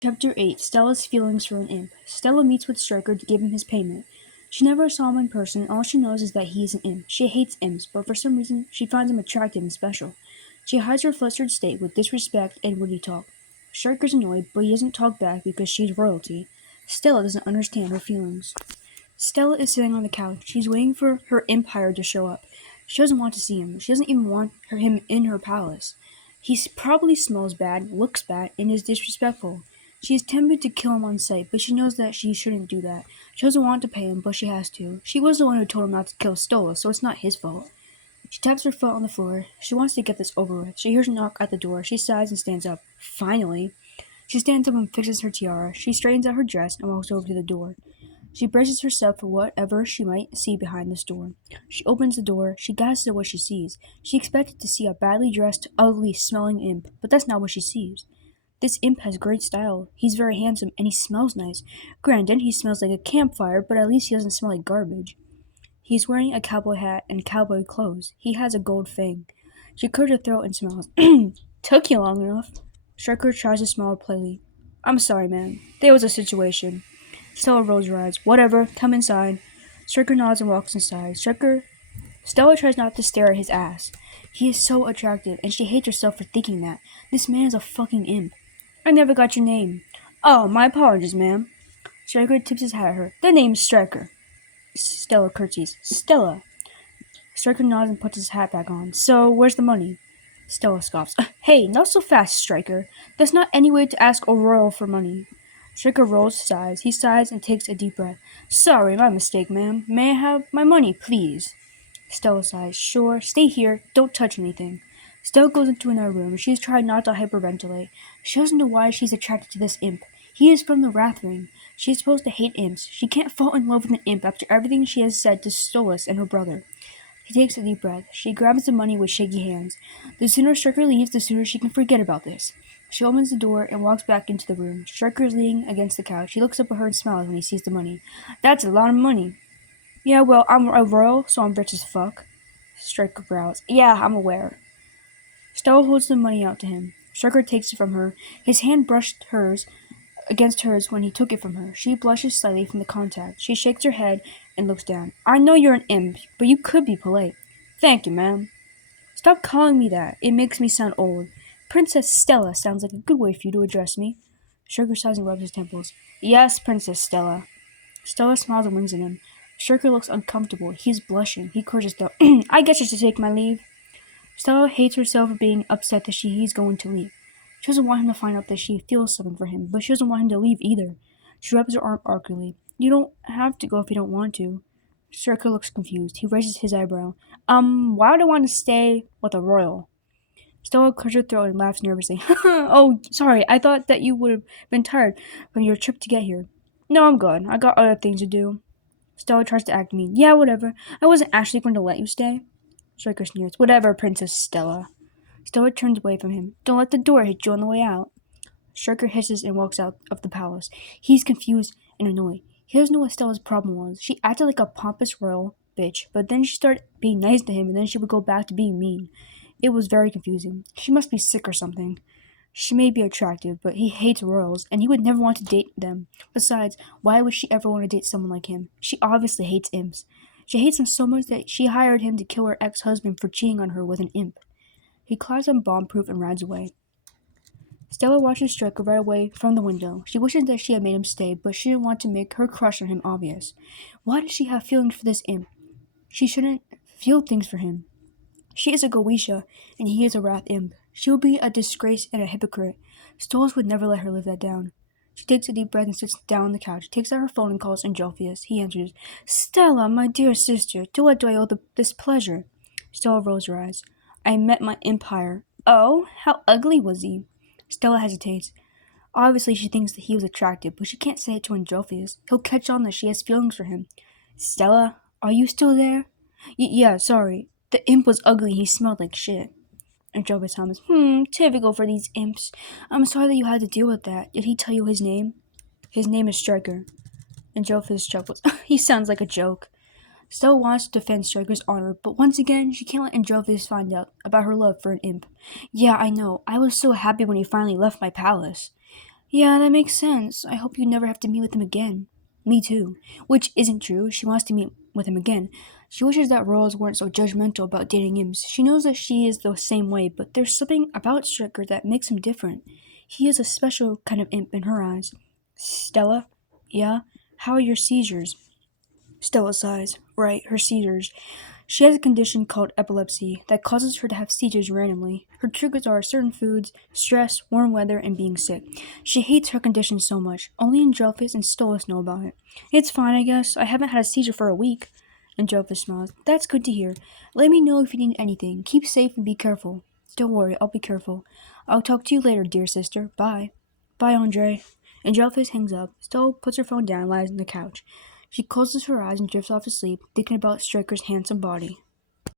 Chapter 8 Stella's Feelings for an Imp. Stella meets with Striker to give him his payment. She never saw him in person, and all she knows is that he is an imp. She hates imps, but for some reason she finds him attractive and special. She hides her flustered state with disrespect and witty talk. Striker's annoyed, but he doesn't talk back because she's royalty. Stella doesn't understand her feelings. Stella is sitting on the couch. She's waiting for her empire to show up. She doesn't want to see him. She doesn't even want him in her palace. He probably smells bad, looks bad, and is disrespectful. She is tempted to kill him on sight, but she knows that she shouldn't do that. She doesn't want to pay him, but she has to. She was the one who told him not to kill Stella, so it's not his fault. She taps her foot on the floor. She wants to get this over with. She hears a knock at the door. She sighs and stands up. Finally. She stands up and fixes her tiara. She straightens out her dress and walks over to the door. She braces herself for whatever she might see behind this door. She opens the door. She gasps at what she sees. She expected to see a badly dressed, ugly, smelling imp, but that's not what she sees. This imp has great style. He's very handsome, and he smells nice. Granted, he smells like a campfire, but at least he doesn't smell like garbage. He's wearing a cowboy hat and cowboy clothes. He has a gold fang. She clears her throat and smiles. Took you long enough. Striker tries to smile playfully. I'm sorry, man. There was a situation. Stella rolls her eyes. Whatever. Come inside. Striker nods and walks inside. Stella tries not to stare at his ass. He is so attractive, and she hates herself for thinking that. This man is a fucking imp. I never got your name. Oh, my apologies, ma'am. Striker tips his hat at her. The name's Striker. Stella curtsies. Stella. Striker nods and puts his hat back on. So, where's the money? Stella scoffs. Hey, not so fast, Striker. That's not any way to ask a royal for money. Striker sighs. He sighs and takes a deep breath. Sorry, my mistake, ma'am. May I have my money, please? Stella sighs. Sure, stay here. Don't touch anything. Stella goes into another room. She's trying not to hyperventilate. She doesn't know why she's attracted to this imp. He is from the Wrath Ring. She is supposed to hate imps. She can't fall in love with an imp after everything she has said to Stolas and her brother. She takes a deep breath. She grabs the money with shaky hands. The sooner Striker leaves, the sooner she can forget about this. She opens the door and walks back into the room. Striker is leaning against the couch. He looks up at her and smiles when he sees the money. That's a lot of money. Yeah, well, I'm a royal, so I'm rich as fuck. Striker growls. Yeah, I'm aware. Stella holds the money out to him. Striker takes it from her. His hand brushed hers against hers when he took it from her. She blushes slightly from the contact. She shakes her head and looks down. I know you're an imp, but you could be polite. Thank you, ma'am. Stop calling me that. It makes me sound old. Princess Stella sounds like a good way for you to address me. Striker sighs and rubs his temples. Yes, Princess Stella. Stella smiles and winks at him. Striker looks uncomfortable. He's blushing. He clears his throat. I guess I should take my leave. Stella hates herself for being upset that he's going to leave. She doesn't want him to find out that she feels something for him, but she doesn't want him to leave either. She rubs her arm awkwardly. You don't have to go if you don't want to. Striker looks confused. He raises his eyebrow. Why would I want to stay with a royal? Stella clears her throat and laughs nervously. Oh, sorry. I thought that you would have been tired from your trip to get here. No, I'm good. I got other things to do. Stella tries to act mean. Yeah, whatever. I wasn't actually going to let you stay. Striker sneers. Whatever, Princess Stella. Stella turns away from him. Don't let the door hit you on the way out. Striker hisses and walks out of the palace. He's confused and annoyed. He doesn't know what Stella's problem was. She acted like a pompous royal bitch, but then she started being nice to him, and then she would go back to being mean. It was very confusing. She must be sick or something. She may be attractive, but he hates royals, and he would never want to date them. Besides, why would she ever want to date someone like him? She obviously hates imps. She hates him so much that she hired him to kill her ex-husband for cheating on her with an imp. He climbs on bomb-proof and rides away. Stella watches Striker ride away from the window. She wishes that she had made him stay, but she didn't want to make her crush on him obvious. Why does she have feelings for this imp? She shouldn't feel things for him. She is a Goetia, and he is a Wrath imp. She will be a disgrace and a hypocrite. Stolas would never let her live that down. She takes a deep breath and sits down on the couch, takes out her phone and calls Angelfius. He answers, Stella, my dear sister, to what do I owe this pleasure? Stella rolls her eyes. I met my empire. Oh, how ugly was he? Stella hesitates. Obviously she thinks that he was attractive, but she can't say it to Angelfius. He'll catch on that she has feelings for him. Stella, are you still there? Yeah, sorry. The imp was ugly. He smelled like shit. Angelfius hums. Typical for these imps. I'm sorry that you had to deal with that. Did he tell you his name? His name is Striker. Angelfius chuckles. He sounds like a joke. Stella wants to defend Striker's honor, but once again, she can't let Angelfius find out about her love for an imp. Yeah, I know. I was so happy when he finally left my palace. Yeah, that makes sense. I hope you never have to meet with him again. Me too. Which isn't true. She wants to meet with him again. She wishes that royals weren't so judgmental about dating imps. She knows that she is the same way, but there's something about Stricker that makes him different. He is a special kind of imp in her eyes. Stella? Yeah? How are your seizures? Stella sighs. Right, her seizures. She has a condition called epilepsy that causes her to have seizures randomly. Her triggers are certain foods, stress, warm weather, and being sick. She hates her condition so much. Only Angelphus and Stolas know about it. It's fine, I guess. I haven't had a seizure for a week. Angelphus smiles. That's good to hear. Let me know if you need anything. Keep safe and be careful. Don't worry, I'll be careful. I'll talk to you later, dear sister. Bye. Bye, Andre. Angelphus hangs up. Stella puts her phone down and lies on the couch. She closes her eyes and drifts off to sleep, thinking about Striker's handsome body.